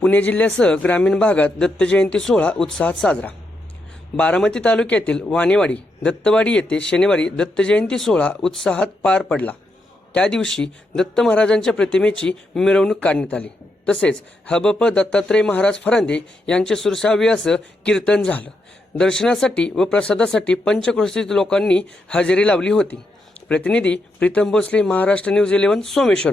पुणे जिल्ह्यासह ग्रामीण भागात दत्त जयंती सोहळा उत्साहात साजरा. बारामती तालुक्यातील वाणेवाडी दत्तवाडी येथे शनिवारी दत्त जयंती सोहळा उत्साहात पार पडला. त्या दिवशी दत्त महाराजांच्या प्रतिमेची मिरवणूक काढण्यात आली. तसेच हबप दत्तात्रय महाराज फरांदे यांचे सुरसाव्यासह कीर्तन झालं. दर्शनासाठी व प्रसादासाठी पंचक्रोशीत लोकांनी हजेरी लावली होती. प्रतिनिधी प्रीतम भोसले महाराष्ट्र न्यूज इलेव्हन सोमेश्वर